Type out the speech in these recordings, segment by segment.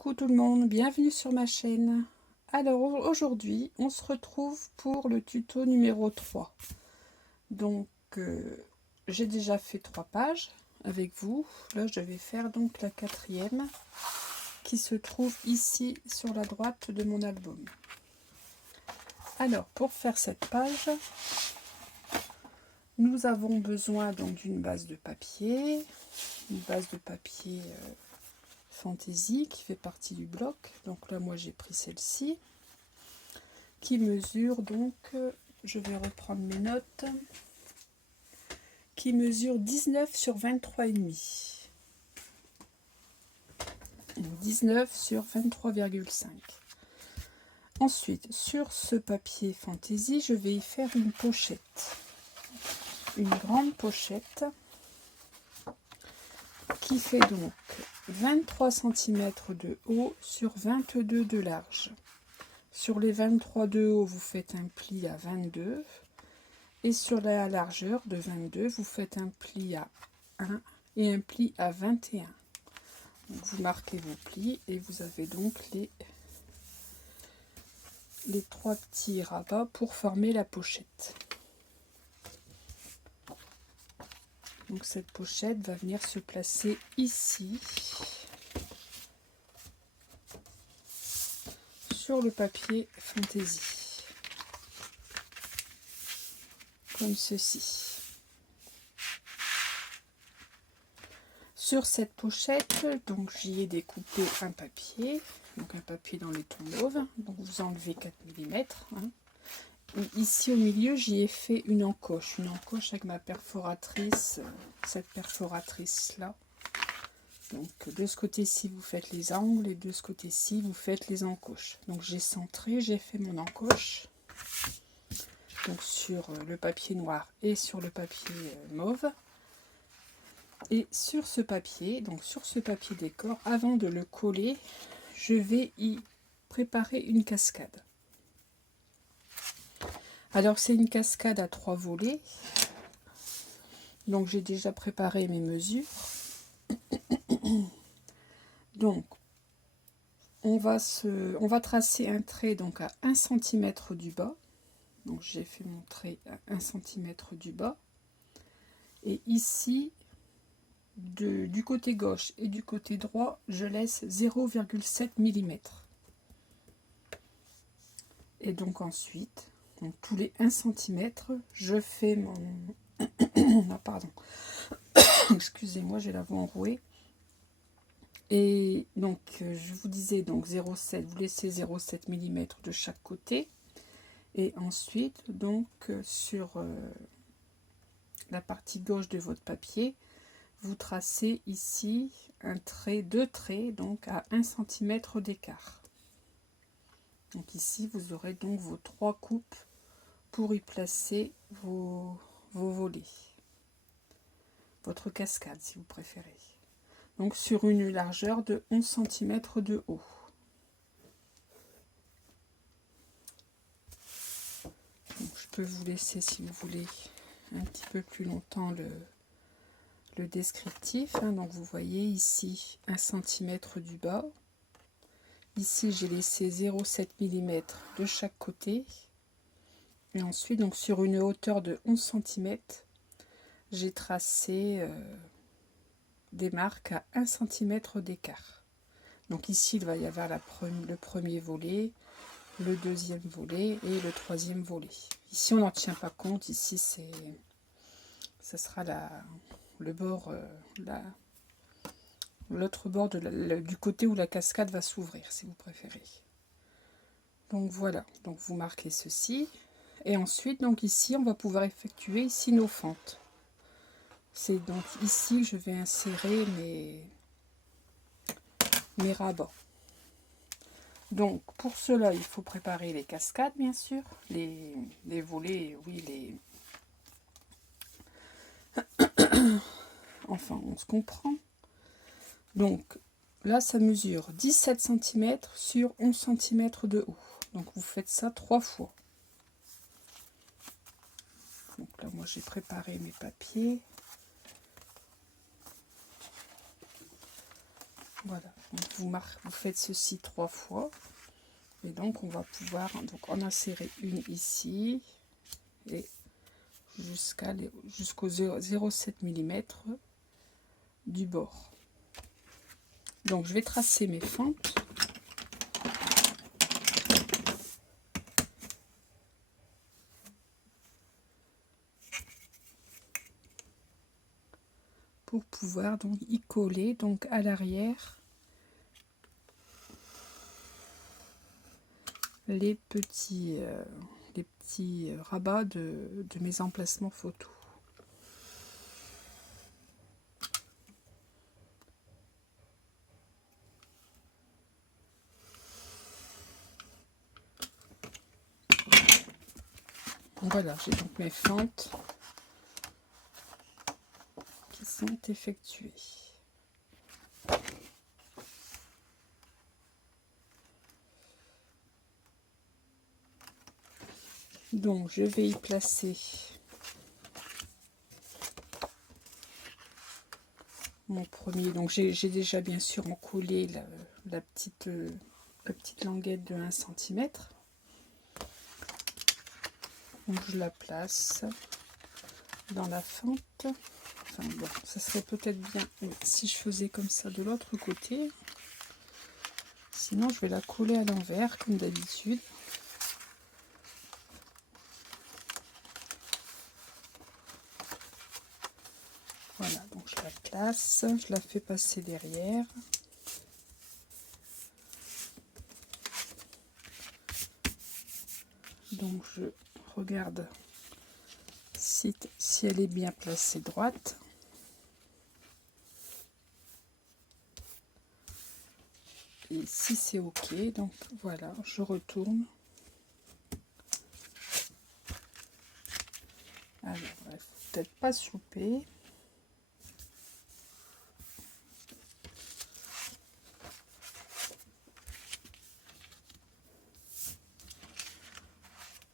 Coucou tout le monde, bienvenue sur ma chaîne. Alors aujourd'hui, on se retrouve pour le tuto numéro 3. Donc, j'ai déjà fait 3 pages avec vous. Là, je vais faire donc la 4e qui se trouve ici sur la droite de mon album. Alors, pour faire cette page, nous avons besoin donc d'une base de papier, Fantaisie qui fait partie du bloc. Donc là moi j'ai pris celle-ci qui mesure donc, je vais reprendre mes notes, qui mesure 19 sur 23,5. 19 sur 23,5. Ensuite sur ce papier Fantaisie, je vais y faire une pochette, une grande pochette qui fait donc 23 cm de haut sur 22 de large. Sur les 23 de haut, vous faites un pli à 22 et sur la largeur de 22, vous faites un pli à 1 et un pli à 21. Donc vous marquez vos plis et vous avez donc les 3 petits rabats pour former la pochette. Donc cette pochette va venir se placer ici sur le papier Fantaisie, comme ceci. Sur cette pochette, donc j'y ai découpé un papier, donc un papier dans les tons mauves, donc vous enlevez 4 mm. Et ici au milieu, j'y ai fait une encoche avec ma perforatrice, cette perforatrice là. Donc de ce côté-ci vous faites les angles et de ce côté-ci vous faites les encoches. Donc j'ai centré, j'ai fait mon encoche donc sur le papier noir et sur le papier mauve. Et sur ce papier, donc sur ce papier décor, avant de le coller, je vais y préparer une cascade. Alors c'est une cascade à 3 volets. Donc j'ai déjà préparé mes mesures. Donc on va tracer un trait donc à 1 cm du bas. Donc j'ai fait mon trait à 1 cm du bas. Et ici, du côté gauche et du côté droit, je laisse 0,7 mm. Et donc ensuite, donc tous les 1 cm, je fais mon... ah, pardon. Excusez-moi, j'ai la voix enrouée. Et donc, je vous disais, donc 0,7, vous laissez 0,7 mm de chaque côté. Et ensuite, donc, sur la partie gauche de votre papier, vous tracez ici un trait, 2 traits, donc à 1 cm d'écart. Donc ici, vous aurez donc vos 3 coupes pour y placer vos volets. Votre cascade, si vous préférez. Donc sur une largeur de 11 cm de haut. Donc, je peux vous laisser, si vous voulez, un petit peu plus longtemps le descriptif. Donc vous voyez ici 1 cm du bas. Ici j'ai laissé 0,7 mm de chaque côté. Et ensuite, donc sur une hauteur de 11 cm, j'ai tracé des marques à 1 cm d'écart. Donc ici il va y avoir le premier volet, le deuxième volet et le troisième volet. Ici on n'en tient pas compte, ici ça sera le bord, l'autre bord du côté où la cascade va s'ouvrir, si vous préférez. Donc voilà, donc vous marquez ceci. Et ensuite, donc ici, on va pouvoir effectuer ici nos fentes. C'est donc ici que je vais insérer mes rabats. Donc pour cela, il faut préparer les cascades, bien sûr, les volets, oui, enfin, on se comprend. Donc là, ça mesure 17 cm sur 11 cm de haut. Donc vous faites ça 3 fois. Donc là, moi, j'ai préparé mes papiers. Voilà. vous faites ceci 3 fois. Et donc on va pouvoir donc en insérer une ici et jusqu'au 0,7 mm du bord. Donc je vais tracer mes fentes. Pour pouvoir donc y coller donc à l'arrière les petits rabats de mes emplacements photos. Voilà, j'ai donc mes fentes qui sont effectuées. Donc je vais y placer mon premier. Donc j'ai déjà bien sûr encollé la petite languette de 1 cm. Donc je la place dans la fente. Enfin bon, ça serait peut-être bien si je faisais comme ça de l'autre côté. Sinon je vais la coller à l'envers comme d'habitude. Voilà, donc je la place, je la fais passer derrière. Donc je regarde si elle est bien placée droite. Et si c'est ok, donc voilà, je retourne. Alors, il faut peut-être pas souper.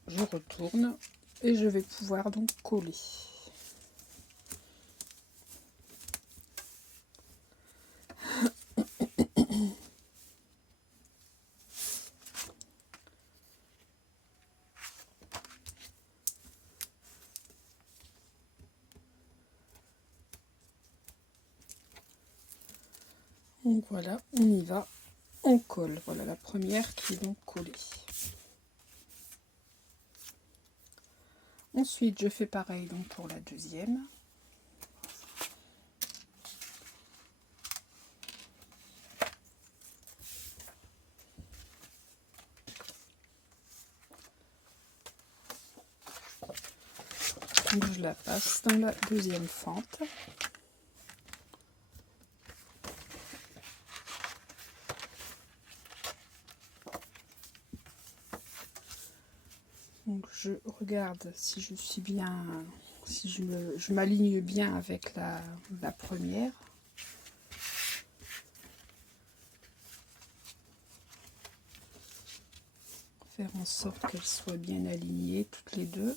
Je retourne et je vais pouvoir donc coller. Donc voilà, on y va, on colle. Voilà la première qui est donc collée. Ensuite, je fais pareil donc pour la deuxième. Donc je la passe dans la deuxième fente. Donc je regarde si je suis bien, si je m'aligne bien avec la première. Faire en sorte qu'elles soient bien alignées toutes les deux.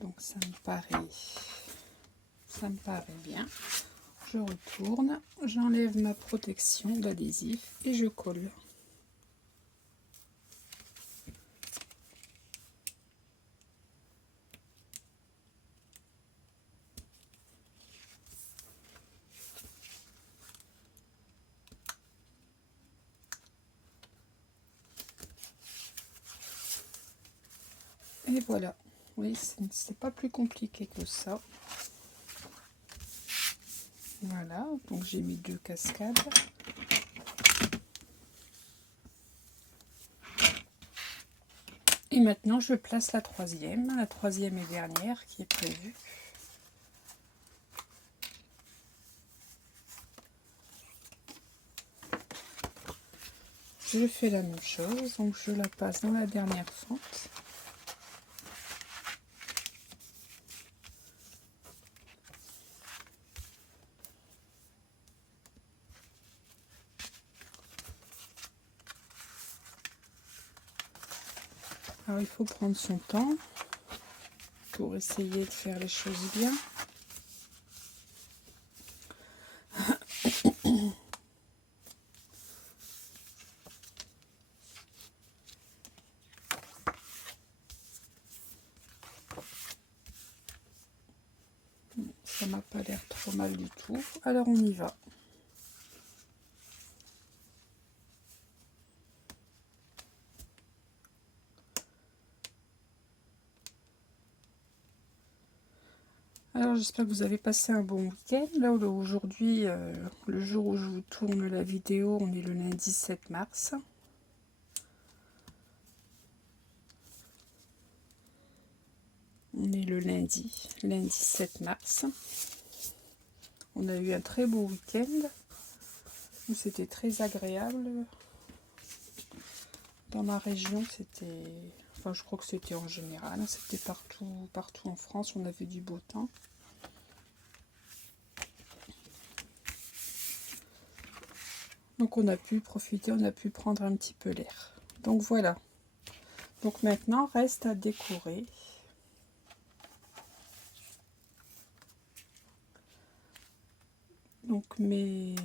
Donc ça me paraît bien. Je retourne, j'enlève ma protection d'adhésif et je colle. Et voilà, oui, c'est pas plus compliqué que ça. Voilà, donc j'ai mis 2 cascades. Et maintenant je place la troisième et dernière qui est prévue. Je fais la même chose, donc je la passe dans la dernière fente. Alors il faut prendre son temps, pour essayer de faire les choses bien. Ça m'a pas l'air trop mal du tout. Alors on y va. Alors j'espère que vous avez passé un bon week-end. Là aujourd'hui, le jour où je vous tourne la vidéo, on est le lundi 7 mars. On est le lundi 7 mars. On a eu un très beau week-end. C'était très agréable. Dans ma région, c'était... Enfin, je crois que c'était en général. C'était partout en France. On avait du beau temps. Donc on a pu profiter, on a pu prendre un petit peu l'air. Donc voilà. Donc maintenant, reste à décorer. Donc mes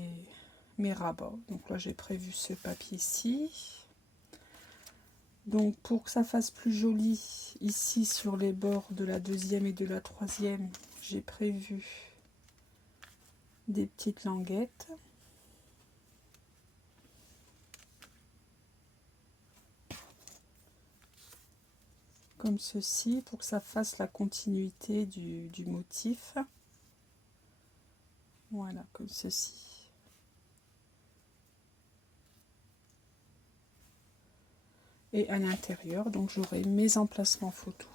rabats. Donc là j'ai prévu ce papier-ci. Donc pour que ça fasse plus joli, ici sur les bords de la deuxième et de la troisième, j'ai prévu des petites languettes. Comme ceci, pour que ça fasse la continuité du motif. Voilà, comme ceci. Et à l'intérieur, donc j'aurai mes emplacements photos.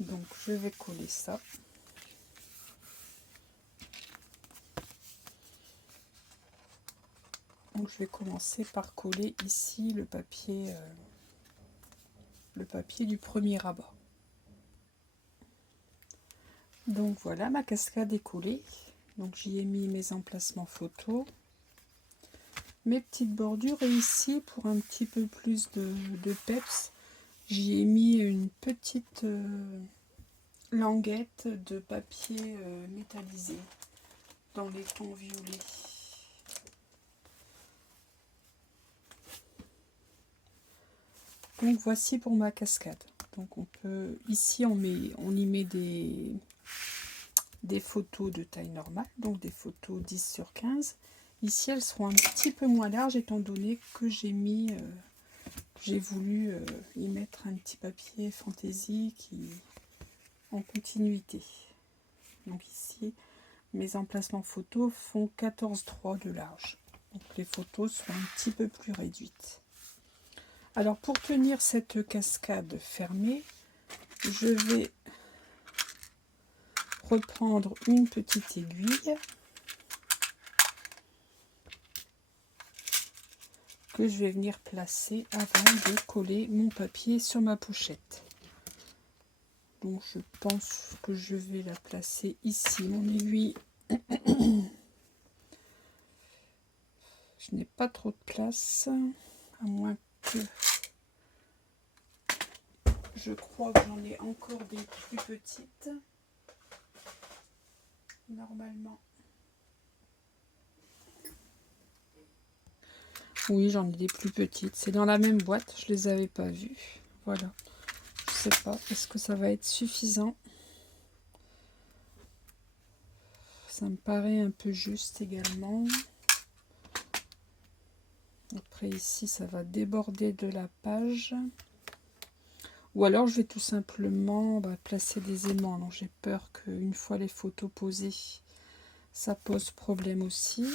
Donc je vais coller ça. Donc je vais commencer par coller ici le papier du premier rabat. Donc voilà, ma cascade est collée. Donc j'y ai mis mes emplacements photos, mes petites bordures, et ici pour un petit peu plus de peps, j'y ai mis une petite languette de papier métallisé dans les tons violets. Donc voici pour ma cascade. Donc on peut, ici on y met des photos de taille normale, donc des photos 10/15. Ici elles seront un petit peu moins larges étant donné que j'ai voulu y mettre un petit papier fantaisie qui en continuité. Donc ici mes emplacements photos font 14,3 de large. Donc les photos sont un petit peu plus réduites. Alors pour tenir cette cascade fermée, je vais reprendre une petite aiguille que je vais venir placer avant de coller mon papier sur ma pochette. Donc je pense que je vais la placer ici, mon aiguille. Je n'ai pas trop de place, à moins que... Je crois que j'en ai encore des plus petites. Normalement. Oui, j'en ai des plus petites. C'est dans la même boîte, je les avais pas vues. Voilà. Je sais pas, est-ce que ça va être suffisant? Ça me paraît un peu juste également. Après ici, ça va déborder de la page. Ou alors je vais tout simplement placer des aimants. Donc j'ai peur qu'une fois les photos posées, ça pose problème aussi.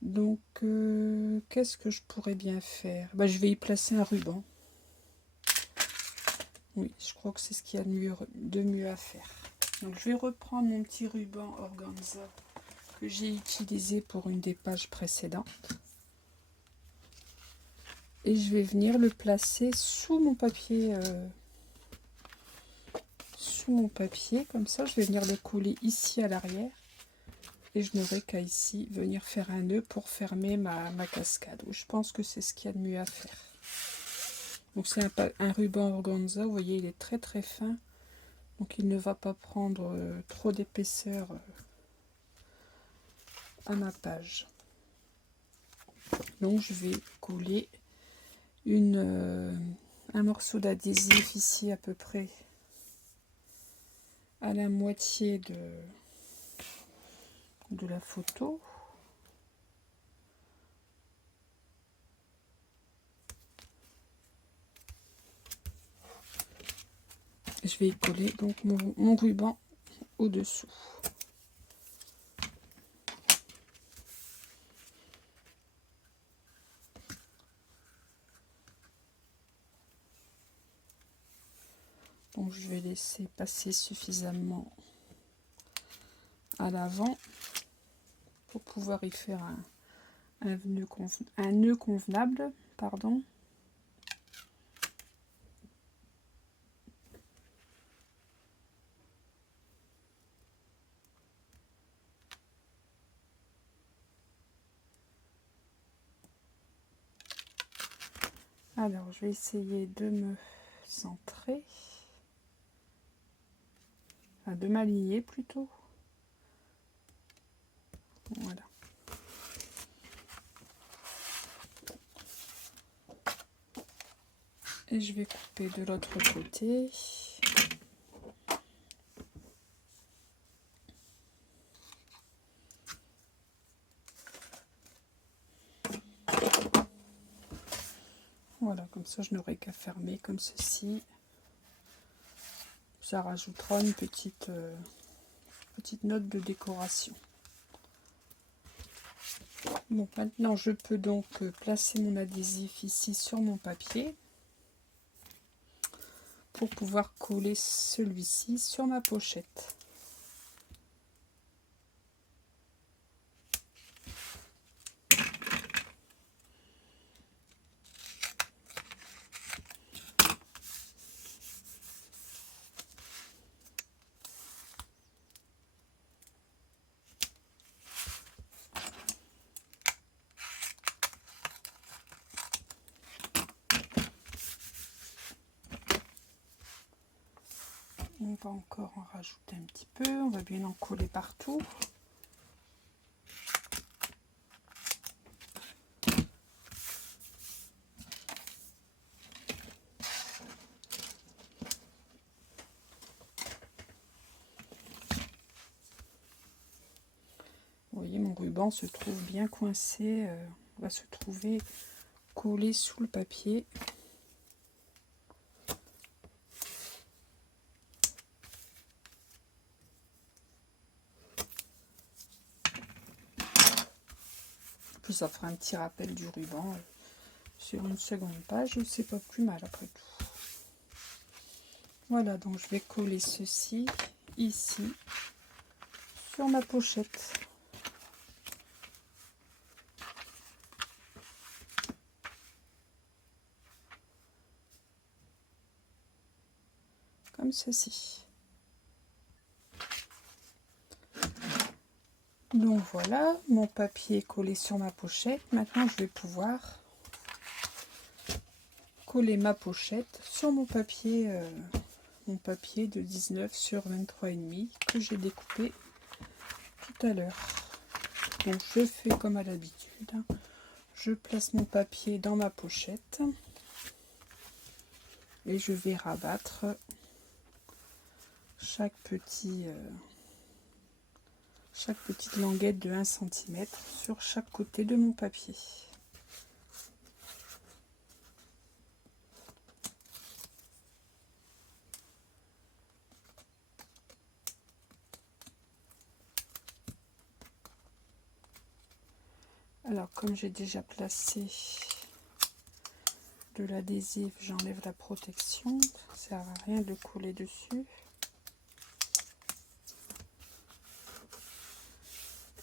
Donc qu'est-ce que je pourrais bien faire? Je vais y placer un ruban. Oui, je crois que c'est ce qu'il y a de mieux à faire. Donc je vais reprendre mon petit ruban organza que j'ai utilisé pour une des pages précédentes. Et je vais venir le placer sous mon papier. Comme ça, je vais venir le coller ici à l'arrière. Et je n'aurai qu'à ici venir faire un nœud pour fermer ma cascade. Je pense que c'est ce qu'il y a de mieux à faire. Donc c'est un ruban organza, vous voyez il est très très fin. Donc il ne va pas prendre trop d'épaisseur à ma page. Donc je vais coller un morceau d'adhésif ici à peu près à la moitié de la photo. Je vais y coller donc mon ruban au-dessous. Donc je vais laisser passer suffisamment à l'avant pour pouvoir y faire un nœud convenable, pardon. Alors je vais essayer de me centrer, enfin de m'aligner plutôt. Voilà. Et je vais couper de l'autre côté. Voilà, comme ça je n'aurai qu'à fermer comme ceci. Ça rajoutera une petite note de décoration. Bon, maintenant je peux donc placer mon adhésif ici sur mon papier pour pouvoir coller celui-ci sur ma pochette. On va encore en rajouter un petit peu, on va bien en coller partout. Vous voyez, mon ruban se trouve bien coincé, va se trouver collé sous le papier. Puis ça fera un petit rappel du ruban sur une seconde page, c'est pas plus mal après tout. Voilà, donc je vais coller ceci ici sur ma pochette. Comme ceci. Donc voilà, mon papier est collé sur ma pochette. Maintenant, je vais pouvoir coller ma pochette sur mon papier de 19 sur 23,5 que j'ai découpé tout à l'heure. Donc je fais comme à l'habitude. Je place mon papier dans ma pochette et je vais rabattre chaque petite languette de 1 cm sur chaque côté de mon papier. Alors comme j'ai déjà placé de l'adhésif, j'enlève la protection, ça ne sert à rien de coller dessus.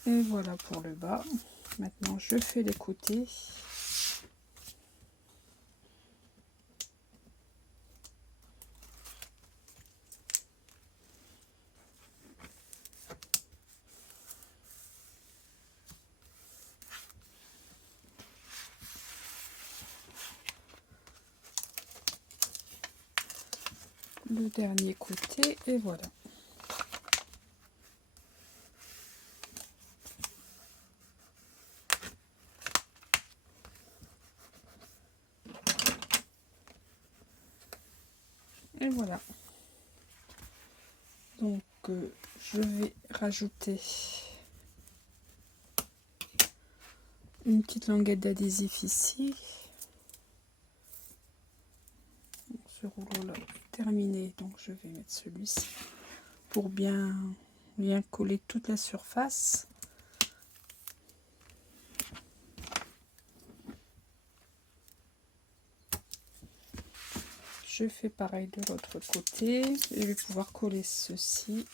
Et voilà pour le bas. Maintenant je fais les côtés. le dernier côté et voilà. Et voilà. Donc je vais rajouter une petite languette d'adhésif ici. Ce rouleau là est terminé, donc je vais mettre celui-ci pour bien coller toute la surface. Je fais pareil de l'autre côté et je vais pouvoir coller ceci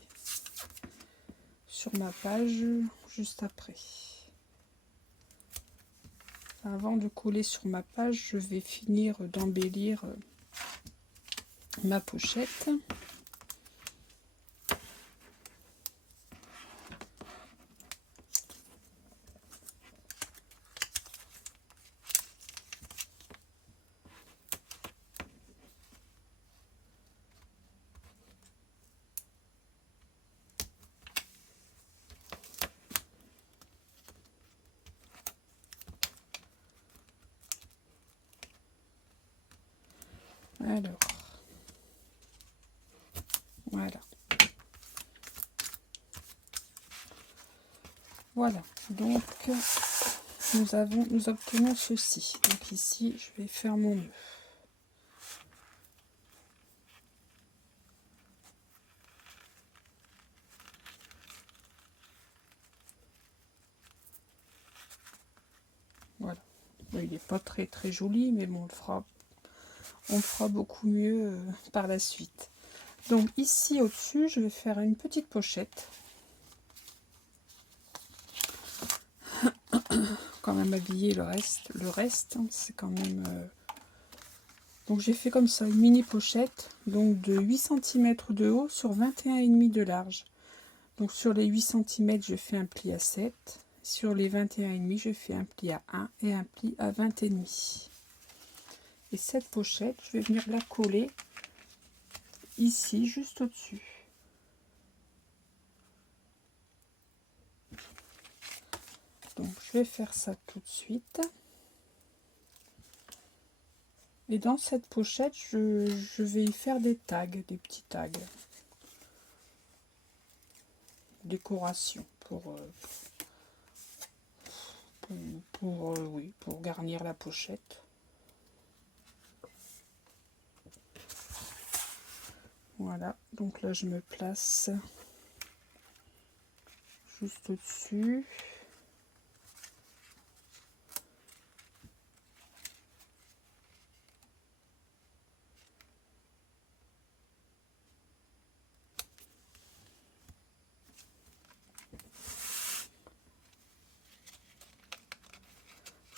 sur ma page juste après. Avant de coller sur ma page, je vais finir d'embellir ma pochette. Alors, voilà. Voilà, donc nous obtenons ceci. Donc ici, je vais faire mon nœud. Voilà. Bon, il n'est pas très joli, mais bon, on le fera beaucoup mieux par la suite. Donc ici au-dessus, je vais faire une petite pochette. Quand même habiller le reste hein, c'est quand même... Donc j'ai fait comme ça, une mini pochette, donc de 8 cm de haut sur 21,5 de large. Donc sur les 8 cm, je fais un pli à 7. Sur les 21,5, je fais un pli à 1 et un pli à 20,5. Et cette pochette, je vais venir la coller ici, juste au-dessus. Donc je vais faire ça tout de suite. Et dans cette pochette, je vais y faire des tags, des petits tags. Décoration oui, pour garnir la pochette. Voilà, donc là je me place juste au-dessus.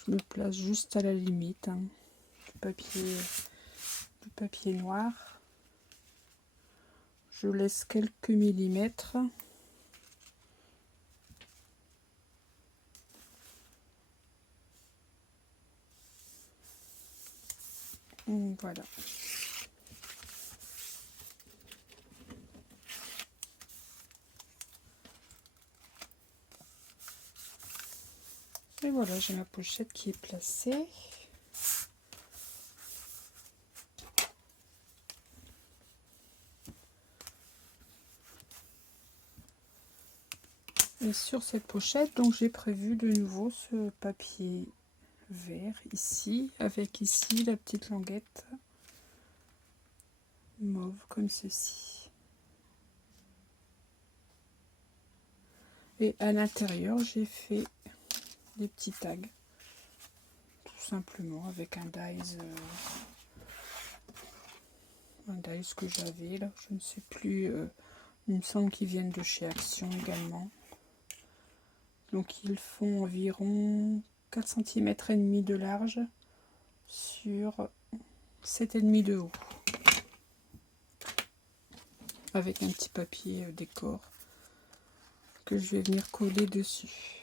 Je me place juste à la limite hein, du papier noir. Je laisse quelques millimètres. Voilà. Et voilà, j'ai ma pochette qui est placée. Et sur cette pochette, donc j'ai prévu de nouveau ce papier vert ici, avec ici la petite languette mauve comme ceci. Et à l'intérieur, j'ai fait des petits tags, tout simplement avec un dies que j'avais là, je ne sais plus, il me semble qu'ils viennent de chez Action également. Donc ils font environ 4 cm et demi de large sur 7,5 de haut. Avec un petit papier décor que je vais venir coller dessus.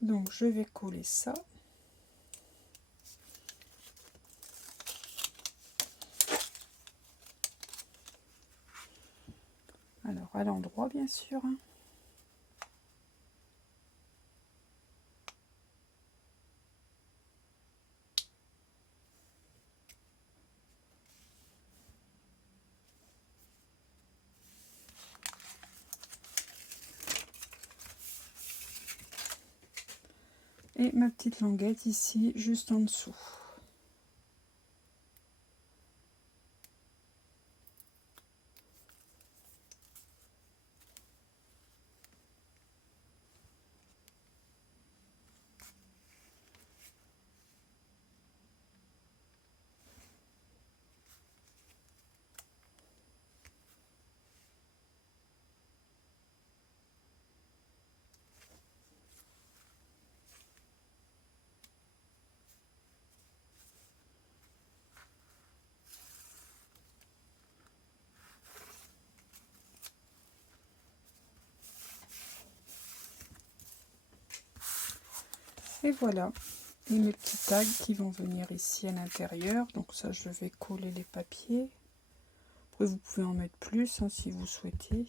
Donc je vais coller ça. à l'endroit bien sûr. Et ma petite languette ici, juste en dessous. Et voilà, et mes petits tags qui vont venir ici à l'intérieur. Donc ça, je vais coller les papiers. Après, vous pouvez en mettre plus hein, si vous souhaitez.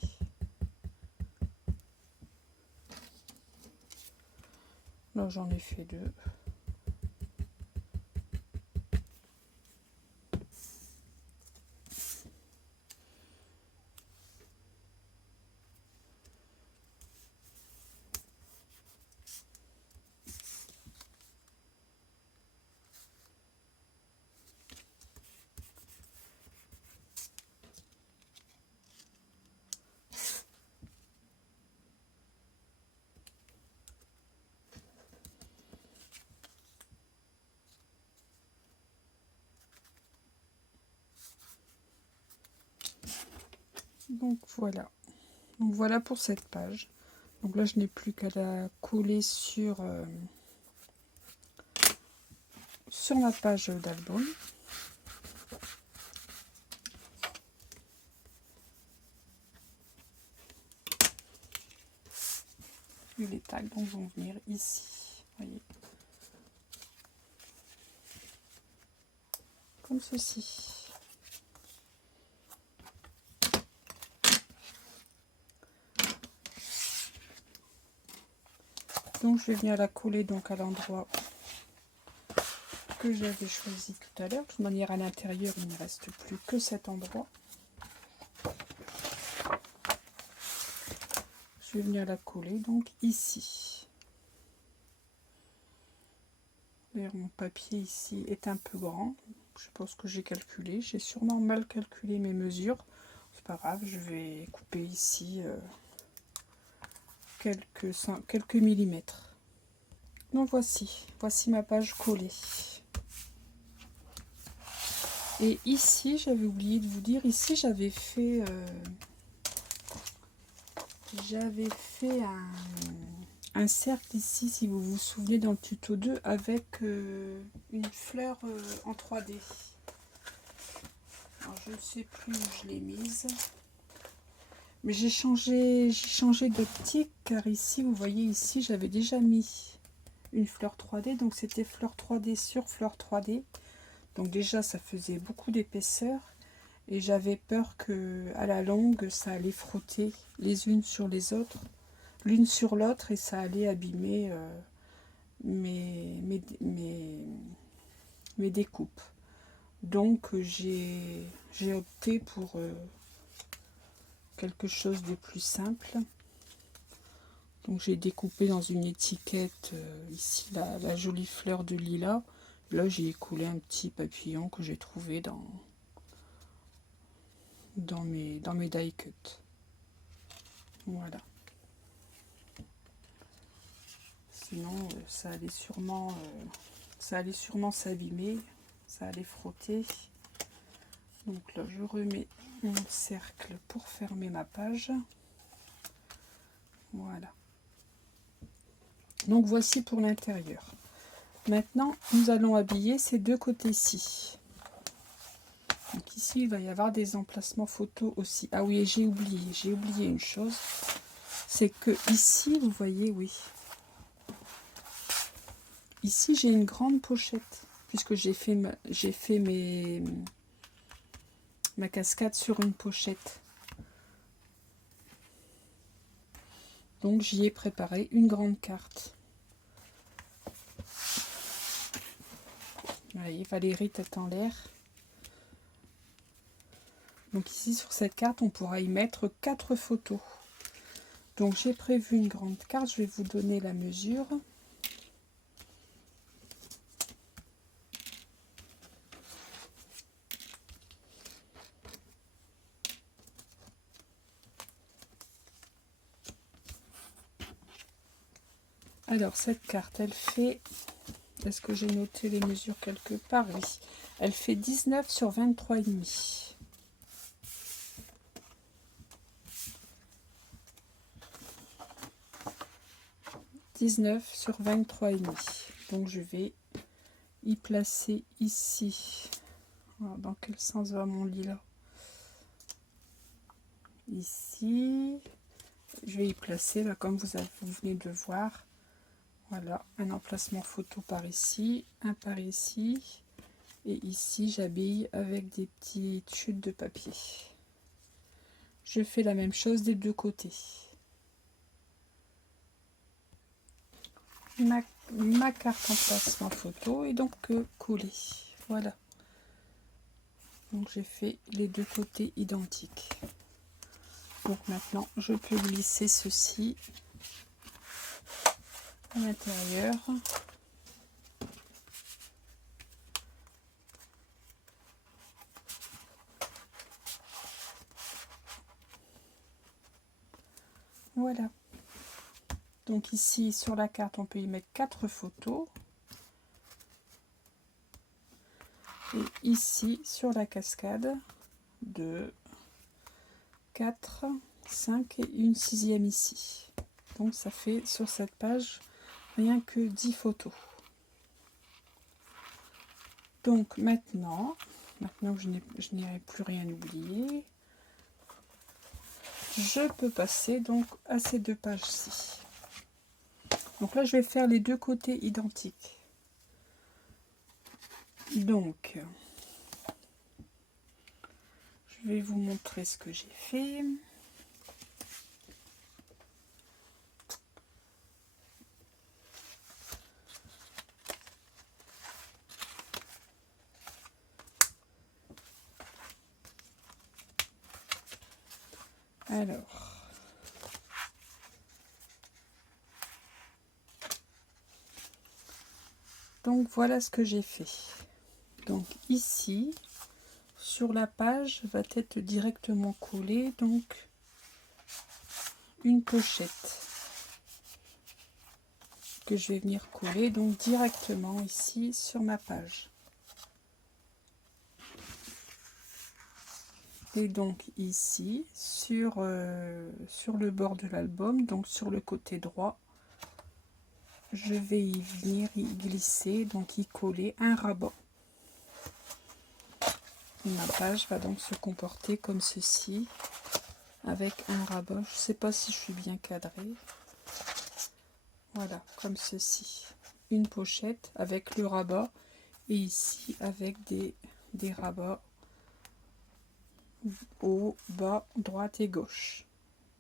Là, j'en ai fait 2. Donc voilà pour cette page. Donc là je n'ai plus qu'à la coller sur ma page d'album. Et les tags vont venir ici, voyez, comme ceci. Donc je vais venir la coller donc à l'endroit que j'avais choisi tout à l'heure. De toute manière, à l'intérieur, il ne reste plus que cet endroit. Je vais venir la coller donc ici. D'ailleurs, mon papier ici est un peu grand. Je pense que j'ai calculé. J'ai sûrement mal calculé mes mesures. C'est pas grave, je vais couper ici quelques millimètres. Donc voici ma page collée. Et ici, j'avais oublié de vous dire, ici j'avais fait un cercle ici, si vous vous souvenez, dans le tuto 2, avec une fleur en 3D. Alors, je ne sais plus où je l'ai mise. Mais j'ai changé d'optique, car ici, vous voyez, ici, j'avais déjà mis une fleur 3D. Donc, c'était fleur 3D sur fleur 3D. Donc, déjà, ça faisait beaucoup d'épaisseur. Et j'avais peur que, à la longue, ça allait frotter les unes sur les autres, l'une sur l'autre, et ça allait abîmer mes découpes. Donc, j'ai opté pour quelque chose de plus simple. Donc j'ai découpé dans une étiquette ici la jolie fleur de lilas. Là j'ai collé un petit papillon que j'ai trouvé dans mes die cut. Voilà. Sinon ça allait sûrement s'abîmer, ça allait frotter. Donc là je remets mon cercle pour fermer ma page. Voilà. Donc voici pour l'intérieur. Maintenant, nous allons habiller ces deux côtés-ci. Donc ici, il va y avoir des emplacements photos aussi. Ah oui, j'ai oublié une chose. C'est que ici, vous voyez, oui. Ici, j'ai une grande pochette, puisque j'ai fait ma cascade sur une pochette. Donc j'y ai préparé une grande carte. Vous voyez, Valérie tête en l'air. Donc ici sur cette carte, on pourra y mettre 4 photos. Donc j'ai prévu une grande carte, je vais vous donner la mesure. Alors cette carte, elle fait, est-ce que j'ai noté les mesures quelque part? Oui, elle fait 19 sur 23,5. Sur 23,5. Donc je vais y placer ici. Alors, dans quel sens va mon lilas? Ici. Je vais y placer, là, comme vous venez de voir. Voilà, un emplacement photo par ici, un par ici. Et ici, j'habille avec des petites chutes de papier. Je fais la même chose des deux côtés. Ma carte emplacement photo est donc collée. Voilà. Donc j'ai fait les deux côtés identiques. Donc maintenant, je peux glisser ceci à l'intérieur. Voilà. Donc ici, sur la carte, on peut y mettre 4 photos. Et ici, sur la cascade, 2, 4, 5 et une 6e ici. Donc ça fait sur cette page rien que 10 photos. Donc maintenant que je n'ai plus rien oublié, je peux passer donc à ces deux pages-ci. Donc là, je vais faire les deux côtés identiques. Donc, je vais vous montrer ce que j'ai fait. Alors, donc voilà ce que j'ai fait. Donc ici, sur la page, va être directement collée donc une pochette que je vais venir coller donc directement ici sur ma page. Et donc ici sur le bord de l'album, donc sur le côté droit, je vais y venir y glisser, donc y coller un rabat. Et ma page va donc se comporter comme ceci, avec un rabat. Je ne sais pas si je suis bien cadrée. Voilà, comme ceci. Une pochette avec le rabat et ici avec des rabats haut, bas, droite et gauche.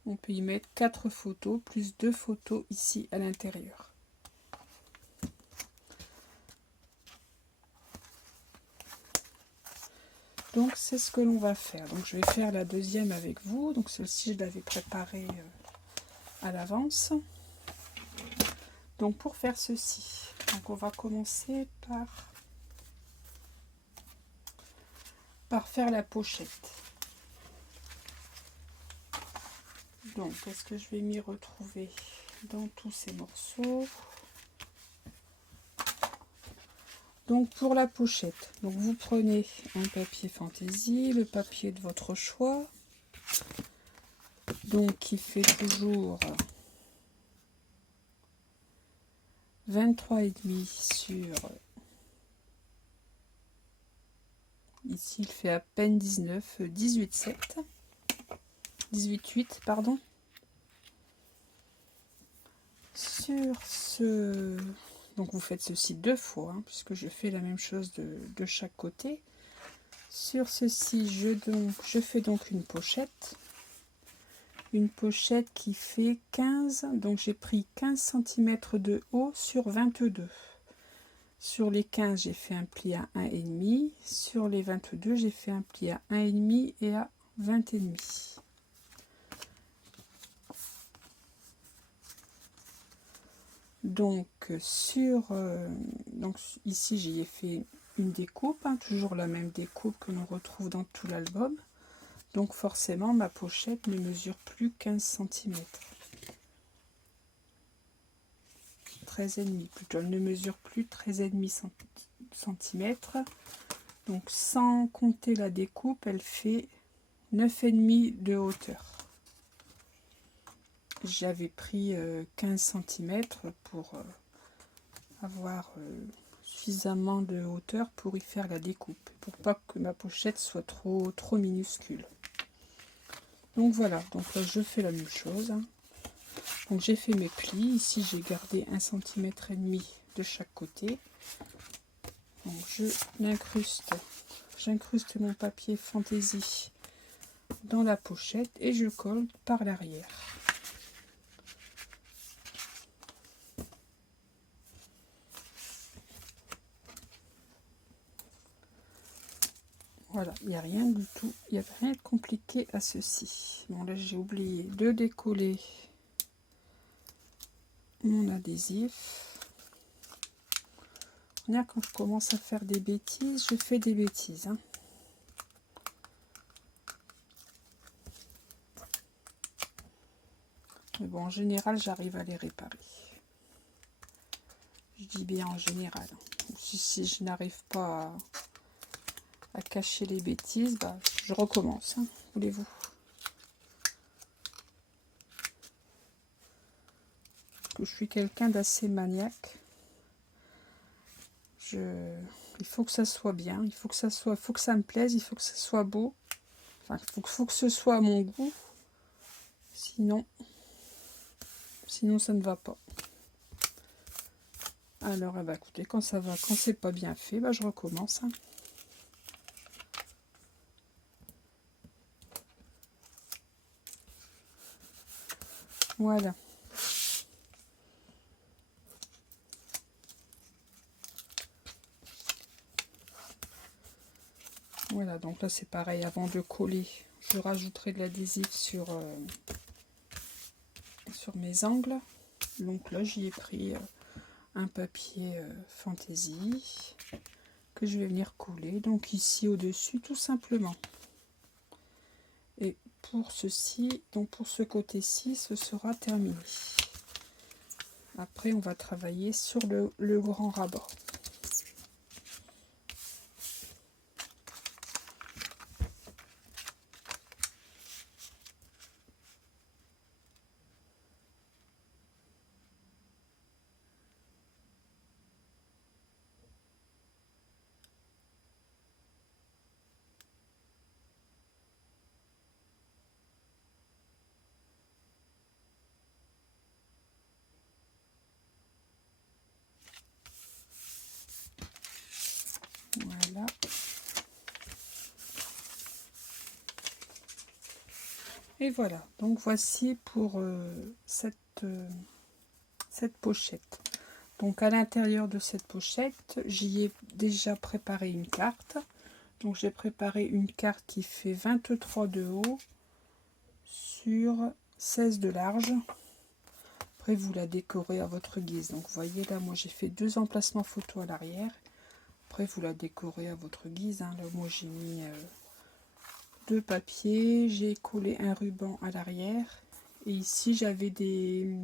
On peut y mettre 4 photos plus 2 photos ici à l'intérieur. Donc c'est ce que l'on va faire. Donc je vais faire la deuxième avec vous. Donc celle-ci, je l'avais préparée à l'avance. Donc pour faire ceci, donc on va commencer par faire la pochette. Donc est-ce que je vais m'y retrouver dans tous ces morceaux? Donc pour la pochette, donc vous prenez un papier fantaisie, le papier de votre choix, donc qui fait toujours 23,5 sur, ici il fait à peine 19, 18,8 pardon. Sur ce, donc vous faites ceci 2 fois, hein, puisque je fais la même chose de chaque côté. Sur ceci, je fais donc une pochette. une pochette qui fait 15, donc j'ai pris 15 cm de haut sur 22. Sur les 15, j'ai fait un pli à 1,5. Sur les 22, j'ai fait un pli à 1,5 et à 20,5. Donc, donc ici, j'y ai fait une découpe, hein, toujours la même découpe que l'on retrouve dans tout l'album. Donc forcément, ma pochette ne mesure plus 15 cm. 13,5 plutôt, elle ne mesure plus 13,5 cm. Donc sans compter la découpe, elle fait 9,5 de hauteur. J'avais pris 15 cm pour avoir suffisamment de hauteur pour y faire la découpe, pour pas que ma pochette soit trop minuscule. Donc voilà, donc là je fais la même chose, hein. Donc j'ai fait mes plis, ici j'ai gardé 1,5 cm de chaque côté. Donc j'incruste mon papier fantaisie dans la pochette et je colle par l'arrière. Voilà, il n'y a rien du tout, il n'y a rien de compliqué à ceci. Bon là j'ai oublié de décoller mon adhésif. Là, quand je commence à faire des bêtises, je fais des bêtises, hein. Mais bon, en général, j'arrive à les réparer. Je dis bien en général. Si je n'arrive pas à cacher les bêtises, bah, je recommence, hein, voulez-vous. Parce que je suis quelqu'un d'assez maniaque. Il faut que ça soit bien, il faut que ça me plaise, il faut que ça soit beau. Enfin, il faut que ce soit à mon goût. Sinon ça ne va pas. Alors, bah, écoutez, quand c'est pas bien fait, bah, je recommence, hein. Voilà. Voilà, donc là c'est pareil, avant de coller, je rajouterai de l'adhésif sur mes angles. Donc là j'y ai pris un papier fantaisie que je vais venir coller, donc ici au-dessus tout simplement. Et pour ceci, donc pour ce côté-ci, ce sera terminé. Après on va travailler sur le grand rabat. Voilà. Et voilà, donc voici pour cette pochette. Donc à l'intérieur de cette pochette, j'y ai déjà préparé une carte. Donc j'ai préparé une carte qui fait 23 de haut sur 16 de large. Après vous la décorez à votre guise. Donc vous voyez là, moi j'ai fait 2 emplacements photo à l'arrière. Après vous la décorez à votre guise, hein. Là moi j'ai mis 2 papiers, j'ai collé un ruban à l'arrière. Et ici j'avais des...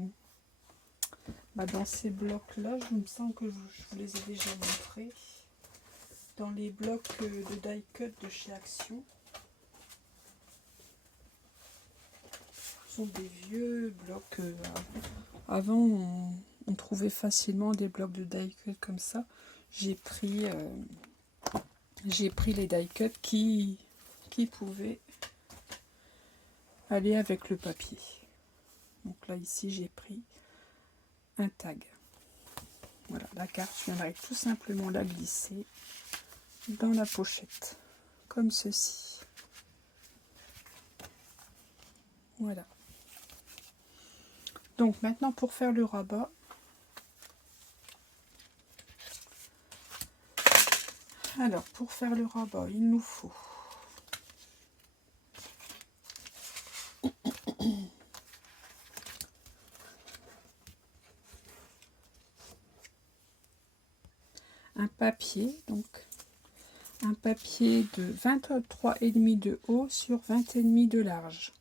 dans ces blocs là, je me sens que je vous les ai déjà montrés. Dans les blocs de die cut de chez Action. Ce sont des vieux blocs. Avant, on trouvait facilement des blocs de die cut comme ça. J'ai pris les die cut qui pouvaient aller avec le papier. Donc là, ici, j'ai pris un tag. Voilà, la carte, je viendrai tout simplement la glisser dans la pochette, comme ceci. Voilà. Donc maintenant pour faire le rabat, alors pour faire le rabat, il nous faut un papier, donc un papier de 23,5 de haut sur 20,5 de large.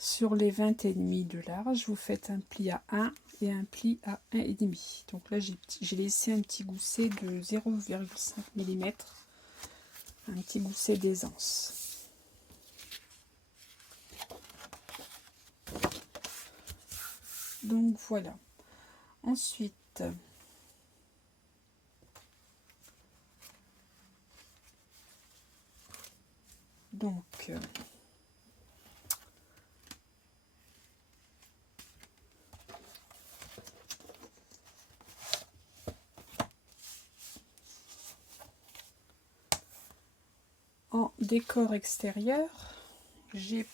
Sur les 20,5 de large, vous faites un pli à 1 et un pli à 1,5. Donc là, j'ai laissé un petit gousset de 0,5 mm, un petit gousset d'aisance. Donc voilà. Ensuite, donc en décor extérieur, j'ai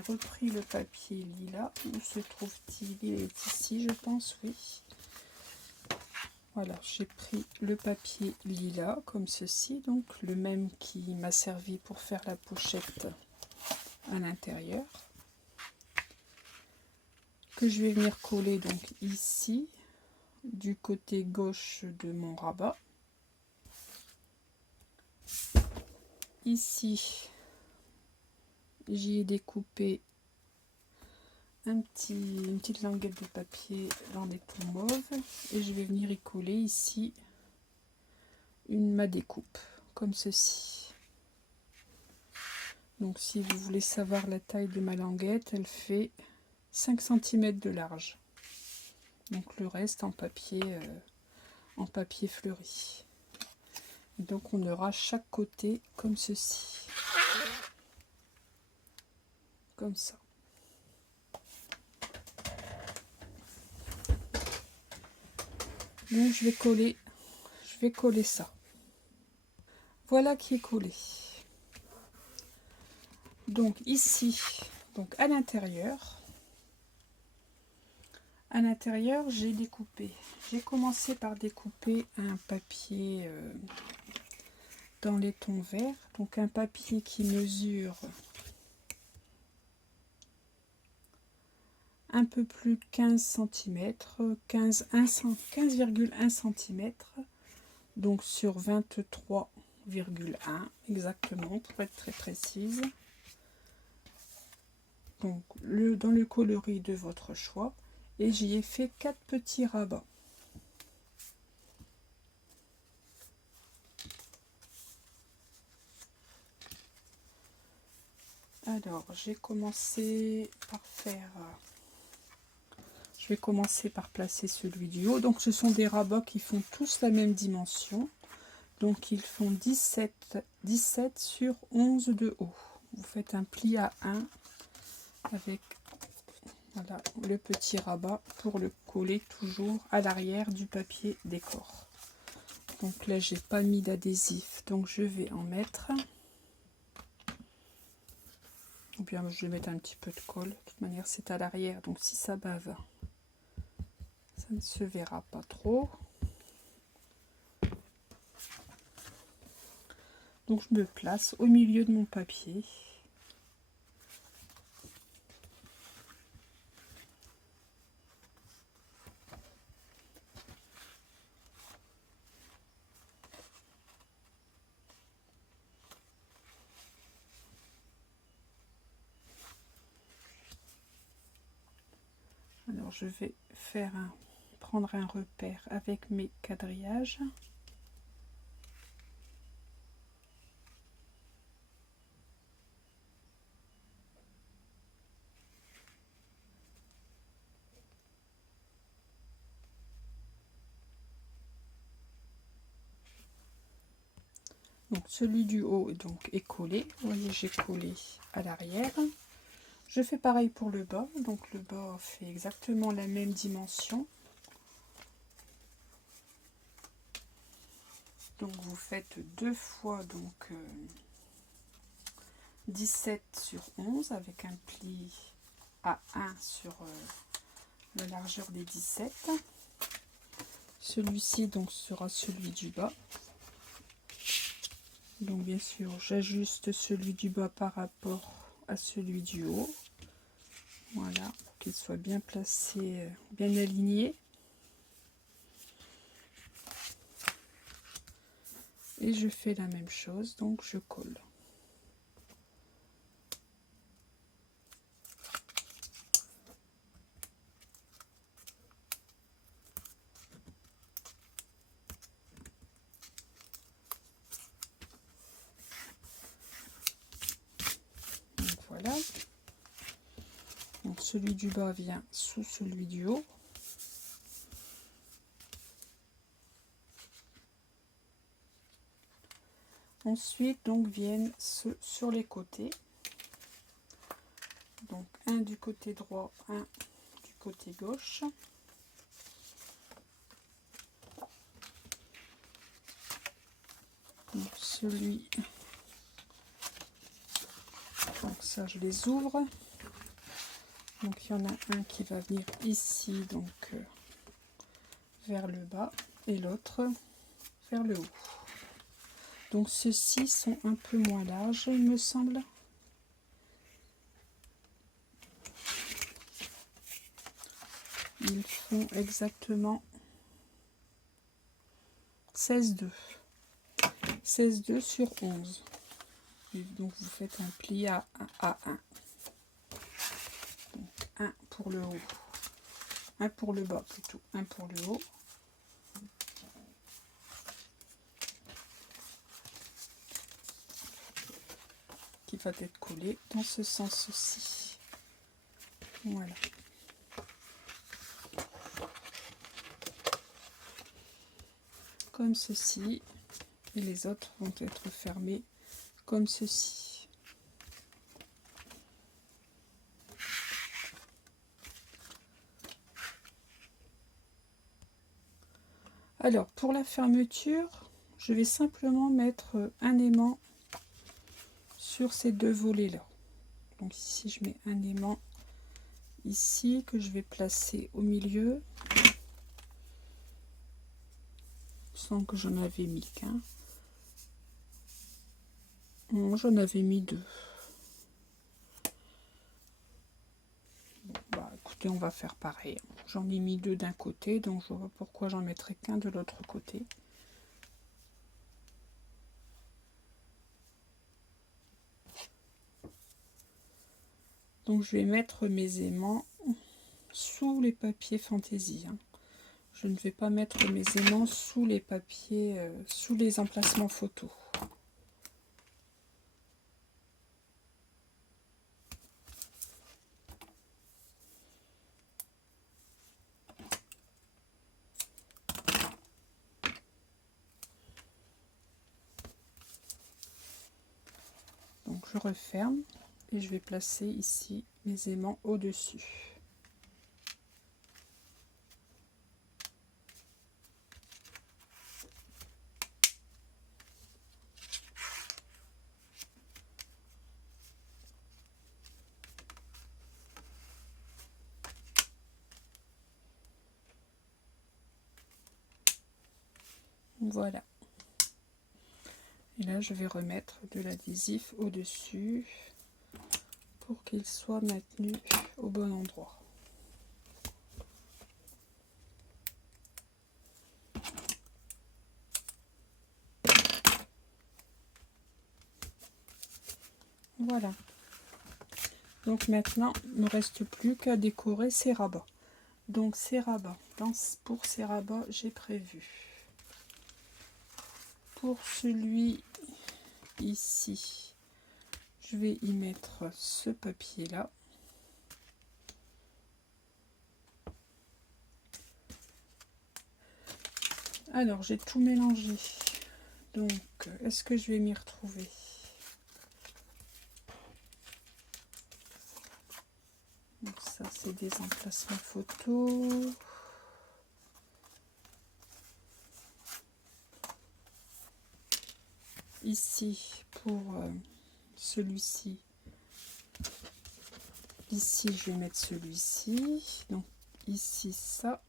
repris le papier lilas. Où se trouve-t-il? Il est ici, je pense, oui. Voilà, j'ai pris le papier lilas comme ceci, donc le même qui m'a servi pour faire la pochette à l'intérieur, que je vais venir coller donc ici du côté gauche de mon rabat. Ici, j'y ai découpé une petite languette de papier dans des tons mauves et je vais venir y coller ici ma découpe comme ceci. Donc si vous voulez savoir la taille de ma languette, elle fait 5 cm de large. Donc le reste en papier fleuri. Et donc on aura chaque côté comme ceci. Comme ça. Donc je vais coller ça. Voilà qui est collé. Donc ici, donc à l'intérieur, j'ai commencé par découper un papier dans les tons verts, donc un papier qui mesure un peu plus de 15 cm, 15,1 cm, donc sur 23,1 exactement pour être très précise. Donc dans le coloris de votre choix, et j'y ai fait 4 petits rabats. Alors je vais commencer par placer celui du haut. Donc ce sont des rabats qui font tous la même dimension, donc ils font 17 sur 11 de haut. Vous faites un pli à 1 avec voilà, le petit rabat pour le coller toujours à l'arrière du papier décor. Donc là j'ai pas mis d'adhésif, donc je vais en mettre. Ou bien je vais mettre un petit peu de colle. De toute manière c'est à l'arrière, donc si ça bave, ça ne se verra pas trop. Donc je me place au milieu de mon papier. Alors je vais prendre un repère avec mes quadrillages. Donc celui du haut est collé. Vous voyez, j'ai collé à l'arrière. Je fais pareil pour le bas. Donc le bas fait exactement la même dimension. Donc vous faites 2 fois 17 sur 11 avec un pli à 1 sur la largeur des 17. Celui-ci donc sera celui du bas. Donc bien sûr, j'ajuste celui du bas par rapport à celui du haut. Voilà, pour qu'il soit bien placé, bien aligné. Et je fais la même chose, donc je colle. Donc voilà. Donc celui du bas vient sous celui du haut. Ensuite, donc viennent ceux sur les côtés. Donc un du côté droit, un du côté gauche. Donc celui, donc ça je les ouvre. Donc il y en a un qui va venir ici, donc vers le bas, et l'autre vers le haut. Donc ceux-ci sont un peu moins larges, il me semble. Ils font exactement 16,2. 16,2 sur 11. Et donc vous faites un pli à 1. Donc un pour le haut, un pour le bas plutôt, un pour le haut. Qui va être collé dans ce sens aussi. Voilà. Comme ceci. Et les autres vont être fermés comme ceci. Alors pour la fermeture, je vais simplement mettre un aimant sur ces deux volets là. Donc ici je mets un aimant ici que je vais placer au milieu, sans que j'en avais mis qu'un. Non, j'en avais mis 2. Bon, bah écoutez, on va faire pareil. J'en ai mis 2 d'un côté, donc je vois pas pourquoi j'en mettrai qu'un de l'autre côté. Donc je vais mettre mes aimants sous les papiers fantaisie. Je ne vais pas mettre mes aimants sous les papiers, sous les emplacements photos. Donc je referme et je vais placer ici mes aimants au-dessus. Voilà. Et là, je vais remettre de l'adhésif au-dessus pour qu'il soit maintenu au bon endroit. Voilà. Donc maintenant, il ne me reste plus qu'à décorer ces rabats. Donc ces rabats, pour ces rabats, j'ai prévu pour celui ici, je vais y mettre ce papier là. Alors j'ai tout mélangé, donc est-ce que je vais m'y retrouver? Donc ça c'est des emplacements photos. Ici pour celui-ci, ici je vais mettre celui-ci. Donc ici ça.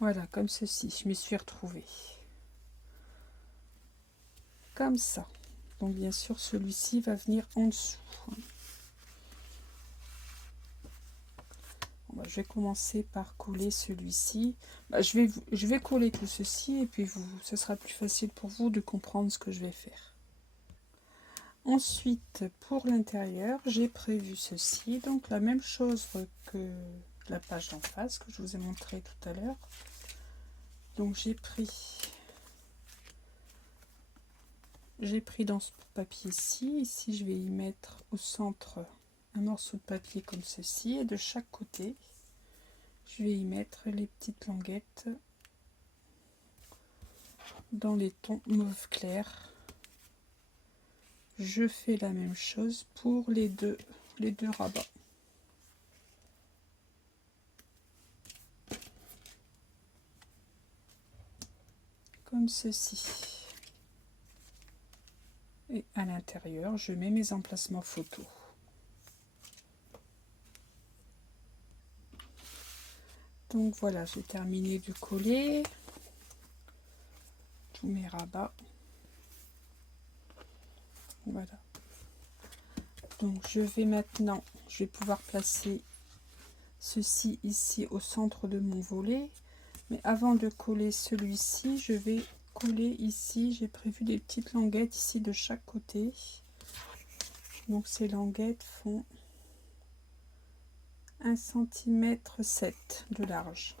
Voilà, comme ceci, je m'y suis retrouvée. Comme ça. Donc bien sûr, celui-ci va venir en dessous. Bon, je vais commencer par coller celui-ci. Je vais coller tout ceci et puis ce sera plus facile pour vous de comprendre ce que je vais faire. Ensuite, pour l'intérieur, j'ai prévu ceci. Donc la même chose que la page d'en face que je vous ai montré tout à l'heure. Donc j'ai pris dans ce papier-ci, ici je vais y mettre au centre un morceau de papier comme ceci, et de chaque côté je vais y mettre les petites languettes dans les tons mauve clair. Je fais la même chose pour les deux rabats. Comme ceci. Et à l'intérieur, je mets mes emplacements photos. Donc voilà, j'ai terminé de coller tous mes rabats. Voilà. Donc je vais pouvoir placer ceci ici au centre de mon volet. Mais avant de coller celui-ci, je vais coller ici. J'ai prévu des petites languettes ici de chaque côté. Donc ces languettes font 1,7 cm de large.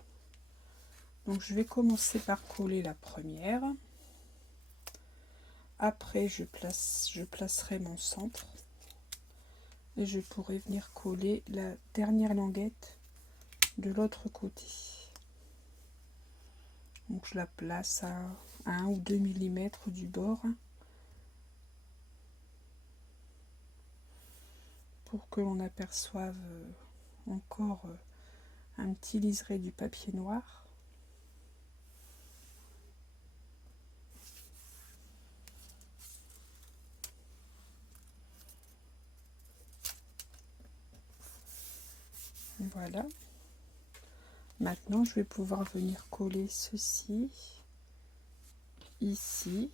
Donc je vais commencer par coller la première. Après je placerai mon centre. Et je pourrai venir coller la dernière languette de l'autre côté. Donc je la place à 1 ou 2 mm du bord pour que l'on aperçoive encore un petit liseré du papier noir. Voilà. Maintenant je vais pouvoir venir coller ceci ici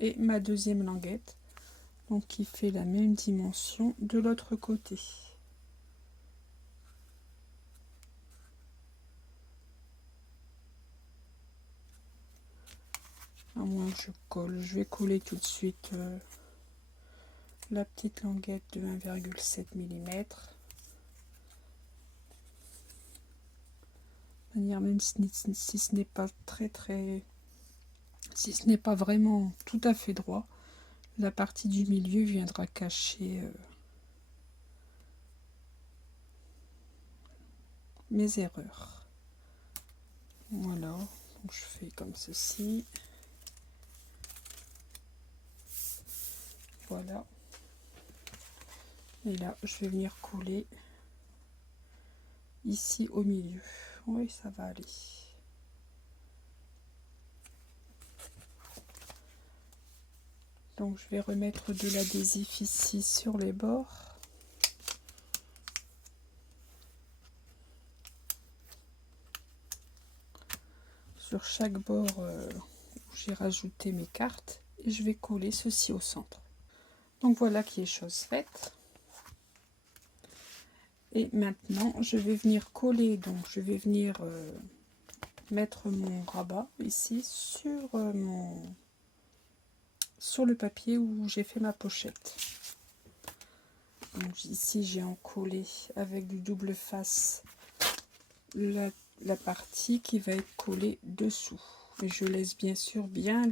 et ma deuxième languette, donc qui fait la même dimension de l'autre côté. À moins que je colle, je vais coller tout de suite la petite languette de 1,7 mm. De manière, même si ce n'est pas si ce n'est pas vraiment tout à fait droit, la partie du milieu viendra cacher mes erreurs. Voilà, donc je fais comme ceci. Voilà. Et là, je vais venir coller ici au milieu. Oui, ça va aller. Donc je vais remettre de l'adhésif ici sur les bords. Sur chaque bord où j'ai rajouté mes cartes, et je vais coller ceci au centre. Donc voilà qui est chose faite. Et maintenant je vais venir coller, donc je vais venir mettre mon rabat ici sur le papier où j'ai fait ma pochette. Donc ici j'ai encollé avec du double face la partie qui va être collée dessous. Et je laisse bien sûr bien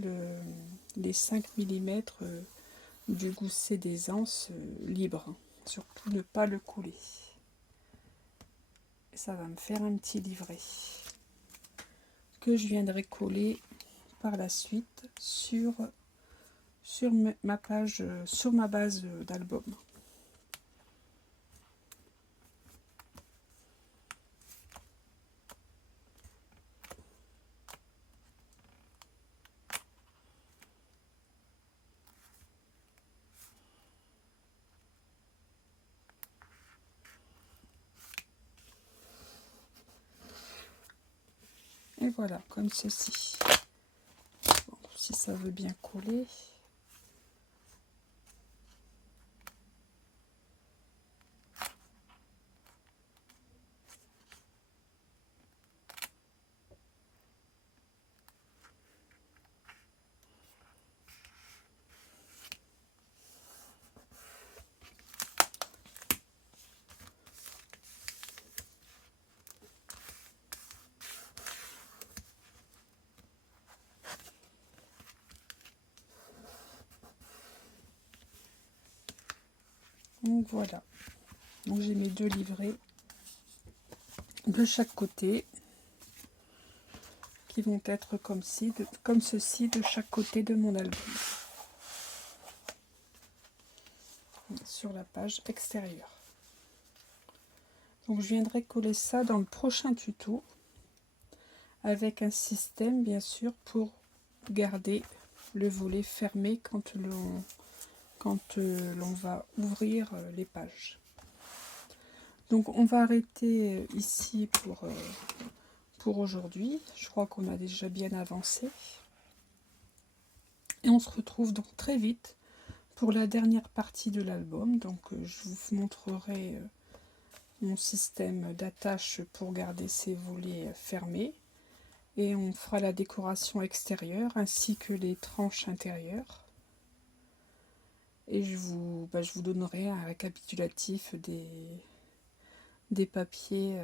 les 5 mm du gousset des anses libre. Surtout ne pas le couler. Et ça va me faire un petit livret que je viendrai coller par la suite sur ma page, sur ma base d'album. Et voilà, comme ceci. Bon, si ça veut bien coller. Donc voilà. Donc j'ai mes 2 livrets de chaque côté qui vont être comme ceci de chaque côté de mon album. Sur la page extérieure. Donc je viendrai coller ça dans le prochain tuto avec un système bien sûr pour garder le volet fermé quand l'on va ouvrir les pages. Donc on va arrêter ici pour aujourd'hui. Je crois qu'on a déjà bien avancé. Et on se retrouve donc très vite pour la dernière partie de l'album. Donc je vous montrerai mon système d'attache pour garder ces volets fermés. Et on fera la décoration extérieure ainsi que les tranches intérieures. Et je vous donnerai un récapitulatif des papiers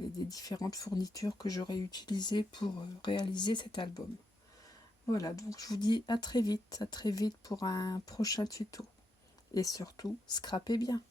et des différentes fournitures que j'aurai utilisées pour réaliser cet album. Voilà, donc je vous dis à très vite pour un prochain tuto. Et surtout, scrapez bien.